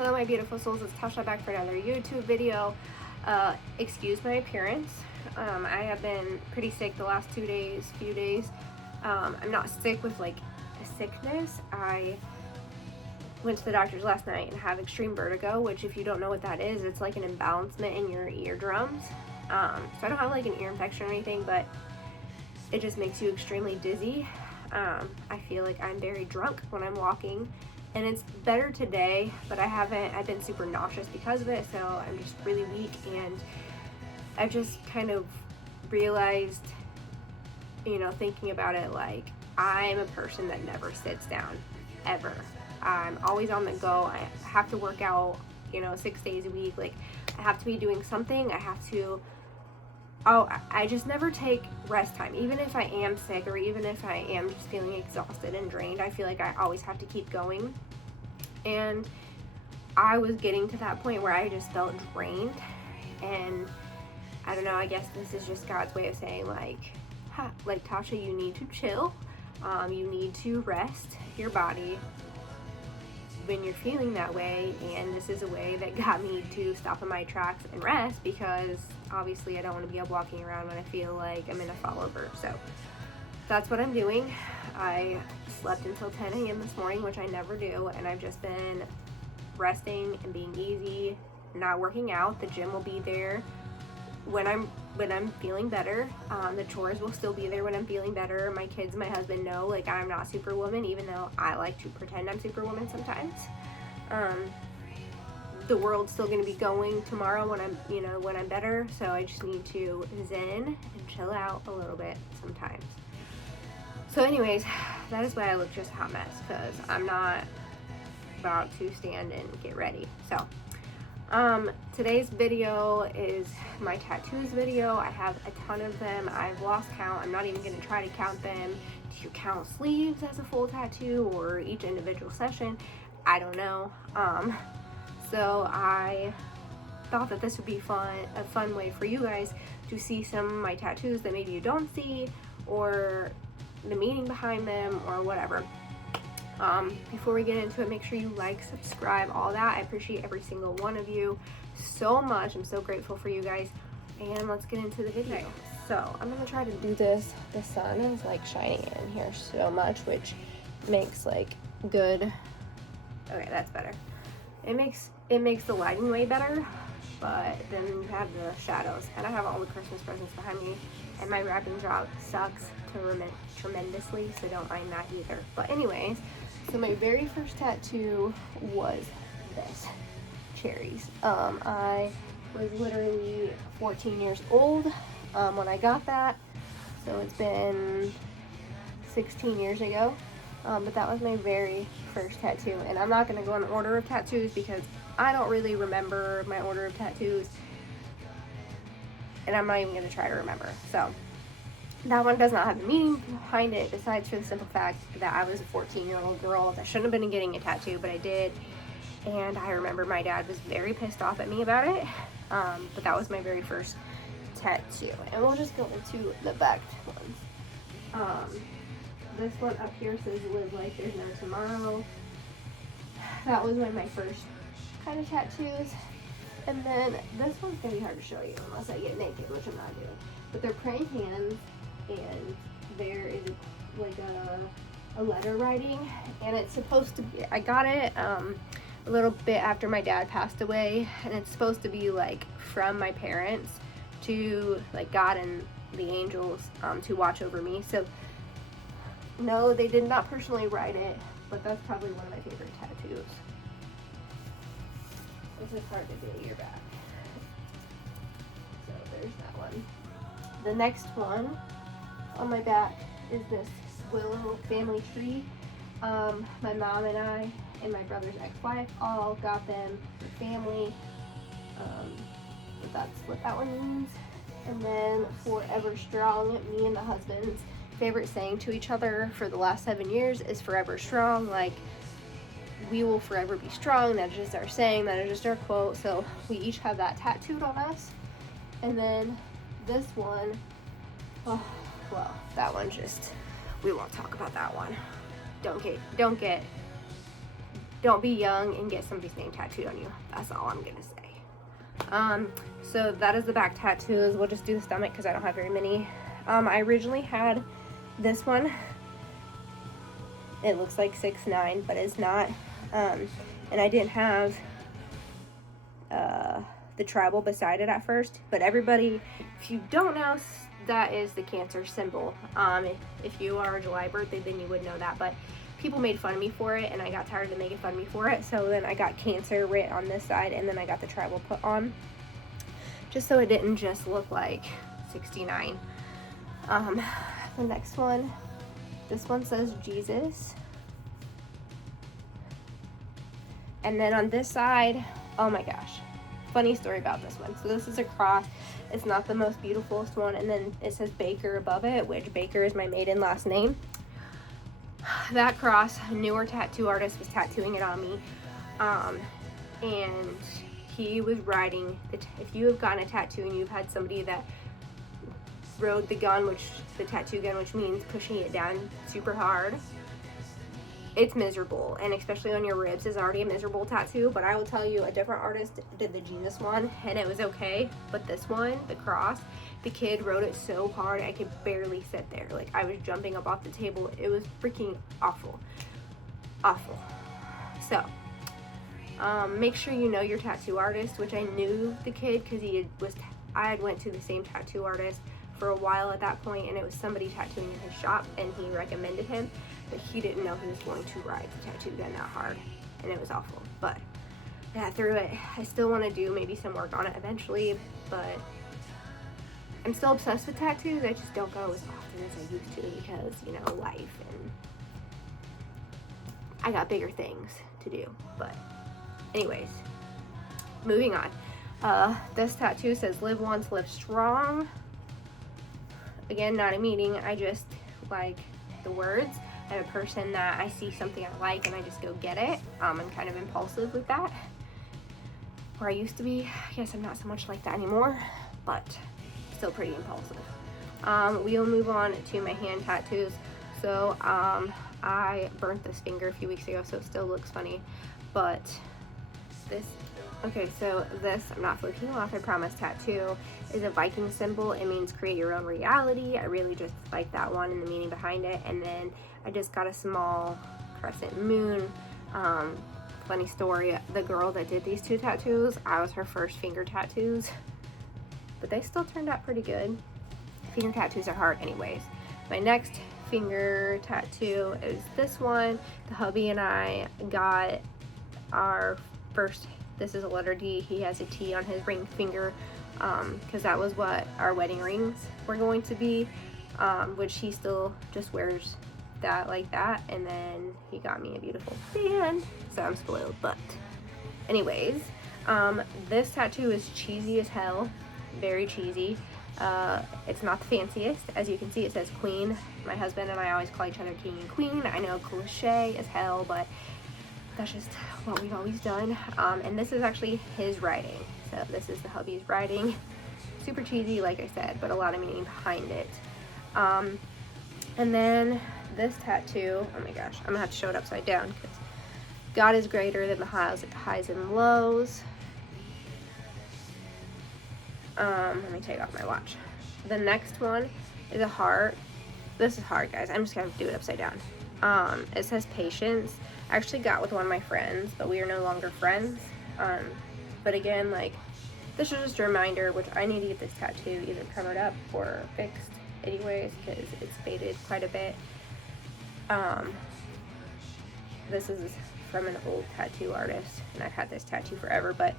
Hello my beautiful souls, it's Tasha back for another YouTube video. Excuse my appearance. I have been pretty sick the last few days. I'm not sick with like a sickness. I went to the doctor's last night and have extreme vertigo, which if you don't know what that is, it's like an imbalancement in your eardrums. So I don't have like an ear infection or anything, but it just makes you extremely dizzy. I feel like I'm very drunk when I'm walking, and it's better today, but I've been super nauseous because of it, so I'm just really weak. And I've just kind of realized, you know, thinking about it, like I'm a person that never sits down ever. I'm always on the go. I have to work out, you know, 6 days a week. Like I have to be doing something. I just never take rest time. Even if I am sick or even if I am just feeling exhausted and drained, I feel like I always have to keep going. And I was getting to that point where I just felt drained. And I don't know, I guess this is just God's way of saying like Tasha, you need to chill. You need to rest your body when you're feeling that way, and this is a way that got me to stop in my tracks and rest, because obviously I don't want to be up walking around when I feel like I'm in a fall over. So that's what I'm doing. I slept until 10 a.m. this morning, which I never do, and I've just been resting and being easy, not working out. The gym will be there when I'm feeling better. The chores will still be there when I'm feeling better. My kids, my husband know like I'm not Superwoman, even though I like to pretend I'm Superwoman sometimes. The world's still going to be going tomorrow when I'm better, so I just need to zen and chill out a little bit sometimes. So anyways, that is why I look just a hot mess, because I'm not about to stand and get ready. So today's video is my tattoos video. I have a ton of them. I've lost count. I'm not even going to try to count them. Do you count sleeves as a full tattoo or each individual session? I don't know. So I thought that this would be a fun way for you guys to see some of my tattoos that maybe you don't see, or the meaning behind them, or whatever. Before we get into it, make sure you like, subscribe, all that. I appreciate every single one of you so much. I'm so grateful for you guys. And let's get into the video. So I'm gonna try to do this. The sun is like shining in here so much, which makes like good. Okay, that's better. It makes the lighting way better, but then you have the shadows, and I have all the Christmas presents behind me, and my wrapping job sucks tremendously, so don't mind that either. But anyways, so my very first tattoo was this, cherries. I was literally 14 years old when I got that, so it's been 16 years ago. But that was my very first tattoo, and I'm not going to go in order of tattoos because I don't really remember my order of tattoos, and I'm not even going to try to remember. So that one does not have a meaning behind it, besides for the simple fact that I was a 14-year-old girl that shouldn't have been getting a tattoo, but I did. And I remember my dad was very pissed off at me about it. But that was my very first tattoo. And we'll just go into the back ones. This one up here says live like there's no tomorrow. That was one of my first kind of tattoos. And then this one's going to be hard to show you unless I get naked, which I'm not doing. But they're praying hands, and there is like a letter writing, and it's supposed to be, I got it a little bit after my dad passed away, and it's supposed to be like from my parents to like God and the angels to watch over me. So no, they did not personally write it, but that's probably one of my favorite tattoos. This is hard to do your back. So there's that one. The next one on my back is this willow family tree. My mom and I and my brother's ex-wife all got them for family. That's what that one means. And then forever strong, me and the husband's favorite saying to each other for the last 7 years is forever strong. Like, we will forever be strong. That is just our saying, that is just our quote. So we each have that tattooed on us. And then this one, oh, well, that one just, we won't talk about that one. Don't get don't be young and get somebody's name tattooed on you. That's all I'm gonna say. So that is the back tattoos. We'll just do the stomach because I don't have very many. I originally had this one. It looks like 6'9", but it's not. And I didn't have the tribal beside it at first. But everybody, if you don't know, that is the Cancer symbol. If you are a July birthday, then you would know that. But people made fun of me for it, and I got tired of making fun of me for it. So then I got Cancer writ on this side, and then I got the tribal put on, just so it didn't just look like 69. The next one, this one says Jesus. And then on this side, oh my gosh, funny story about this one. So this is a cross. It's not the most beautifulest one. And then it says Baker above it, which Baker is my maiden last name. That cross, a newer tattoo artist was tattooing it on me. And he was writing, if you have gotten a tattoo and you've had somebody that rode the gun, the tattoo gun, which means pushing it down super hard, it's miserable, and especially on your ribs is already a miserable tattoo. But I will tell you, a different artist did the Jesus one and it was okay, but this one, the cross, the kid wrote it so hard I could barely sit there. Like, I was jumping up off the table. It was freaking awful. So make sure you know your tattoo artist, which I knew the kid because I had went to the same tattoo artist for a while at that point, and it was somebody tattooing in his shop, and he recommended him, but he didn't know he was going to ride the tattoo gun that hard, and it was awful. But yeah, through it, I still want to do maybe some work on it eventually, but I'm still obsessed with tattoos. I just don't go as often as I used to because, you know, life, and I got bigger things to do. But anyways, moving on. This tattoo says live once, live strong. Again, not a meaning, I just like the words. I'm a person that I see something I like and I just go get it. I'm kind of impulsive with that, where I used to be. I guess I'm not so much like that anymore, but still pretty impulsive. We'll move on to my hand tattoos. So I burnt this finger a few weeks ago, so it still looks funny, but this, okay, so this, I'm not flipping off, I promise, tattoo is a Viking symbol. It means create your own reality. I really just like that one and the meaning behind it. And then I just got a small crescent moon. Funny story, the girl that did these two tattoos, I was her first finger tattoos, but they still turned out pretty good. Finger tattoos are hard anyways. My next finger tattoo is this one. The hubby and I got our first, this is a letter D. He has a T on his ring finger, because that was what our wedding rings were going to be, which he still just wears that like that. And then he got me a beautiful band, so I'm spoiled. But anyways, this tattoo is cheesy as hell, very cheesy. It's not the fanciest. As you can see, it says queen. My husband and I always call each other king and queen. I know, cliche as hell, but that's just what we've always done. And this is actually his writing. So this is the hubby's writing. Super cheesy, like I said, but a lot of meaning behind it. And then this tattoo, oh my gosh, I'm gonna have to show it upside down because God is greater than the highs and lows. Let me take off my watch. The next one is a heart. This is hard, guys. I'm just gonna do it upside down. It says patience. I actually got with one of my friends, but we are no longer friends. But again, like, this is just a reminder, which I need to get this tattoo either covered up or fixed anyways, because it's faded quite a bit. This is from an old tattoo artist, and I've had this tattoo forever, but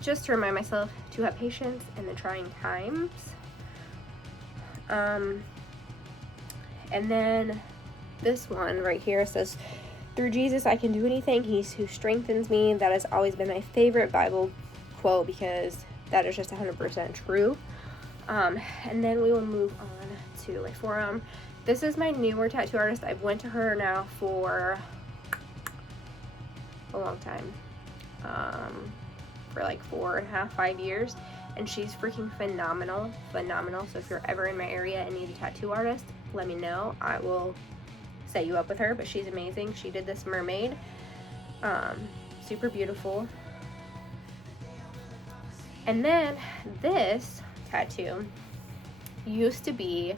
just to remind myself to have patience in the trying times. And then this one right here says, through Jesus I can do anything, he's who strengthens me. That has always been my favorite Bible quote because that is just 100% true. And then we will move on to my forearm. This is my newer tattoo artist. I've went to her now for a long time, for like 4.5, 5 years, and she's freaking phenomenal. So if you're ever in my area and need a tattoo artist, let me know. I will set you up with her, but she's amazing. She did this mermaid, Super beautiful. And then this tattoo used to be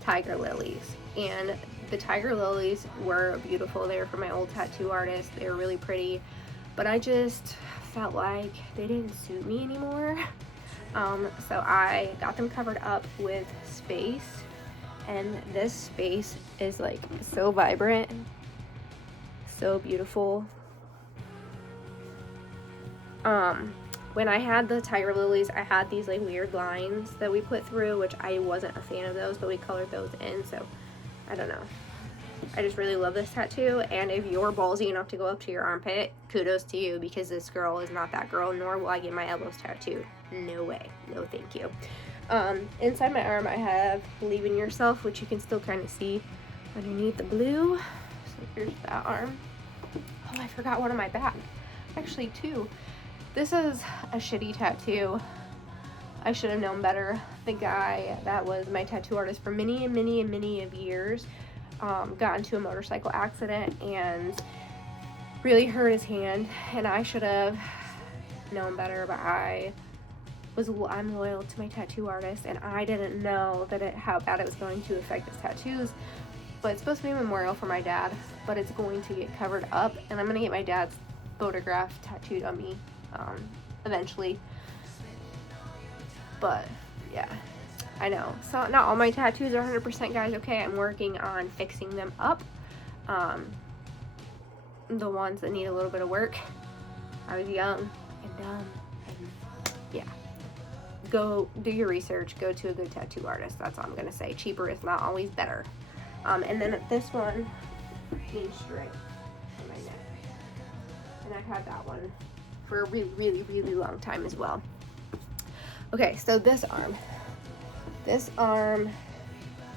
tiger lilies, and the tiger lilies were beautiful. They were from my old tattoo artist. They were really pretty, but I just felt like they didn't suit me anymore. So I got them covered up with space, and this space is like so vibrant, so beautiful. When I had the tiger lilies, I had these like weird lines that we put through, which I wasn't a fan of those, but we colored those in, so I don't know. I just really love this tattoo, and if you're ballsy enough to go up to your armpit, kudos to you, because this girl is not that girl, nor will I get my elbows tattooed. No way. No thank you. Inside my arm, I have Believe in Yourself, which you can still kind of see underneath the blue. So here's that arm. Oh, I forgot one on my back. Actually, two. This is a shitty tattoo. I should have known better. The guy that was my tattoo artist for many of years got into a motorcycle accident and really hurt his hand, and I should have known better, but I'm loyal to my tattoo artist, and I didn't know that how bad it was going to affect his tattoos. But it's supposed to be a memorial for my dad, but it's going to get covered up, and I'm going to get my dad's photograph tattooed on me eventually. But yeah, I know, so not all my tattoos are 100%, guys. Okay, I'm working on fixing them up. The ones that need a little bit of work. I was young and dumb, and yeah, go do your research, go to a good tattoo artist. That's all I'm gonna say. Cheaper is not always better. And then this one being straight on my neck, and I've had that one for a really long time as well. Okay, so this arm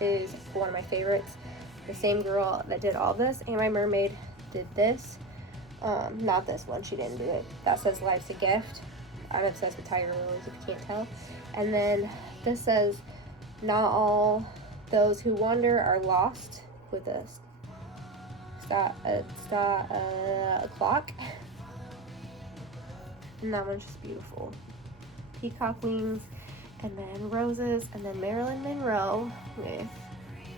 is one of my favorites. The same girl that did all this, and my mermaid, did this. Not this one, she didn't do it. That says Life's a Gift. I'm obsessed with tiger lilies, if you can't tell. And then this says, Not all those who wander are lost, with a clock. And that one's just beautiful. Peacock wings, and then roses, and then Marilyn Monroe with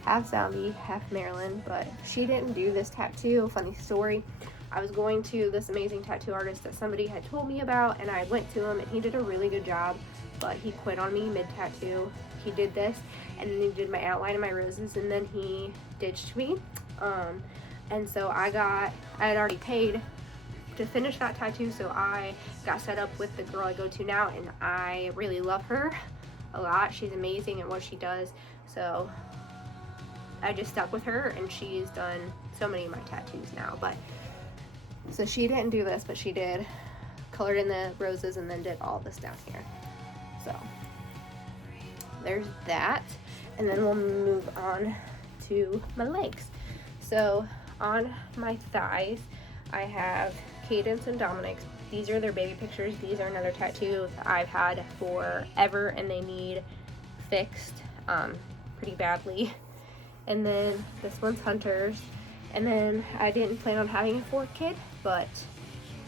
half zombie, half Marilyn. But she didn't do this tattoo. Funny story. I was going to this amazing tattoo artist that somebody had told me about, and I went to him, and he did a really good job, but he quit on me mid-tattoo. He did this, and then he did my outline and my roses, and then he ditched me. And so I had already paid to finish that tattoo, so I got set up with the girl I go to now, and I really love her a lot. She's amazing at what she does, so I just stuck with her, and she's done so many of my tattoos now. But so she didn't do this, but she did colored in the roses and then did all this down here. So there's that, and then we'll move on to my legs. So on my thighs, I have Cadence and Dominic's. These are their baby pictures. These are another tattoo that I've had forever, and they need fixed pretty badly. And then this one's Hunter's. And then I didn't plan on having a fourth kid, but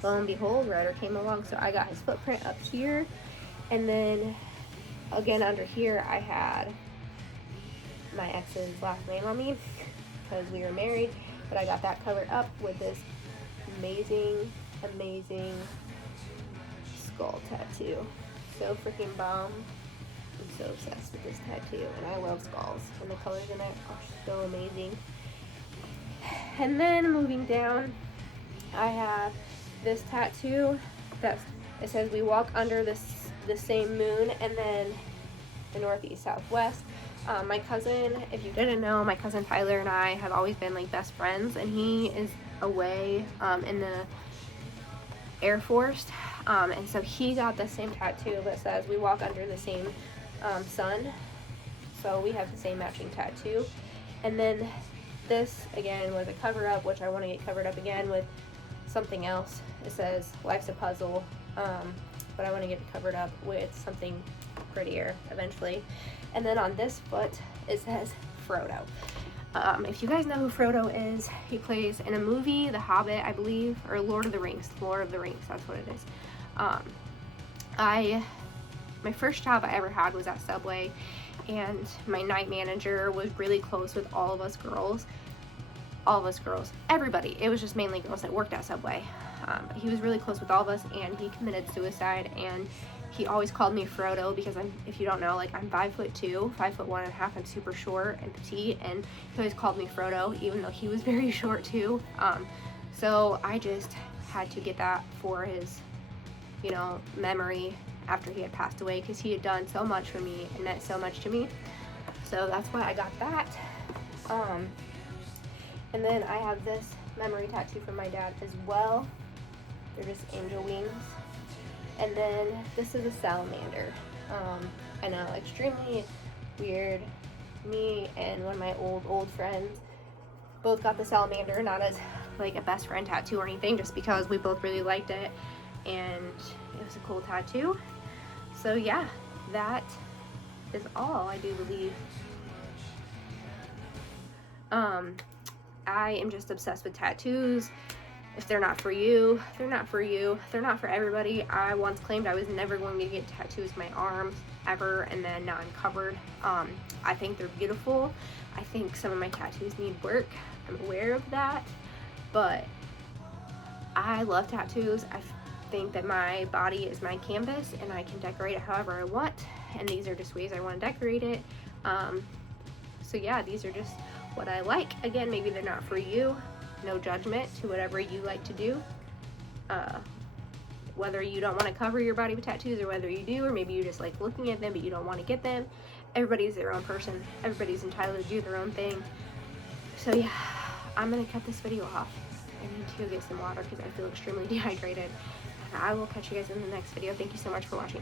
lo and behold, Ryder came along, so I got his footprint up here. And then again under here, I had my ex's last name on me because we were married, but I got that covered up with this amazing skull tattoo. So freaking bomb. I'm so obsessed with this tattoo, and I love skulls, and the colors in it are so amazing. And then moving down, I have this tattoo that it says we walk under the same moon, and then the northeast southwest. My cousin, if you didn't know, my cousin Tyler and I have always been like best friends, and he is away in the Air Force, and so he got the same tattoo that says we walk under the same sun, so we have the same matching tattoo. And then this again was a cover up, which I want to get covered up again with something else. It says life's a puzzle, but I want to get it covered up with something prettier eventually. And then on this foot it says Frodo. If you guys know who Frodo is, he plays in a movie, The Hobbit, I believe, or Lord of the Rings, that's what it is. My first job I ever had was at Subway, and my night manager was really close with all of us girls, everybody. It was just mainly girls that worked at Subway. But he was really close with all of us, and he committed suicide, and he always called me Frodo because if you don't know, like, I'm 5'2", 5'1.5". I'm super short and petite, and he always called me Frodo, even though he was very short too. So I just had to get that for his, memory after he had passed away, because he had done so much for me and meant so much to me. So that's why I got that. And then I have this memory tattoo from my dad as well. They're just angel wings. And then this is a salamander. I know, extremely weird. Me and one of my old friends both got the salamander, not as like a best friend tattoo or anything, just because we both really liked it and it was a cool tattoo. So yeah, that is all, I do believe. I am just obsessed with tattoos. If they're not for you, they're not for you. They're not for everybody. I once claimed I was never going to get tattoos on my arms ever, and then now I'm covered. I think they're beautiful. I think some of my tattoos need work. I'm aware of that, but I love tattoos. I think that my body is my canvas, and I can decorate it however I want, and these are just ways I want to decorate it. So yeah, these are just what I like. Again, maybe they're not for you. No judgment to whatever you like to do. Whether you don't want to cover your body with tattoos, or whether you do, or maybe you just like looking at them but you don't want to get them. Everybody's their own person. Everybody's entitled to do their own thing. So yeah, I'm gonna cut this video off. I need to go get some water because I feel extremely dehydrated. I will catch you guys in the next video. Thank you so much for watching.